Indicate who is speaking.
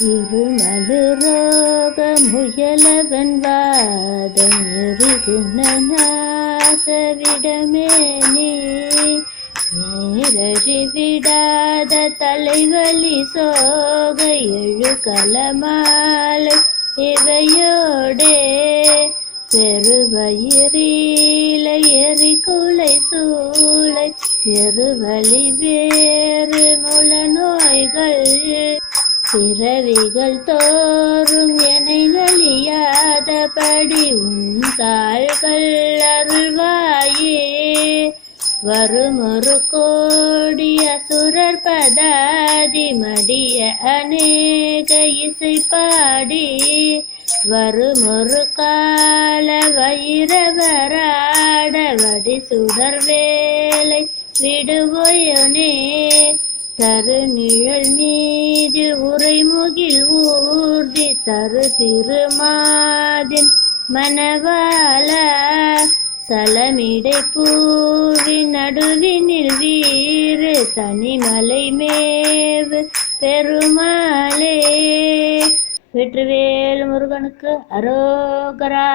Speaker 1: இருமலு முயலவன் வாதம் இருகுணநாசவிடமே நீ நேரழி விடாத தலைவலி சோக எழு கலமாலை இவையோடே பெருவயிரீல எரி குலை சூளை பெருவழி வேறு முல பிறவிகள் தோறும் எனை நலியாதபடி உன் தாள்கள் அருள்வாயே. வரும் ஒரு கோடி அசுரர் பதாதி மடிய அநேக இசை பாடி. வரும் ஒரு கால வைரவராட வடி சுடர் வேலை விடுவோயனே. தரு நிழல் மீது உரைமுகில் ஊர்தி தரு திருமாதின் மணவாள சலமிடை பூவின் நடுவினில் வீறு தனிமலை மேவு பெருமாளே. வெற்றிவேல் முருகனுக்கு அரோகரா.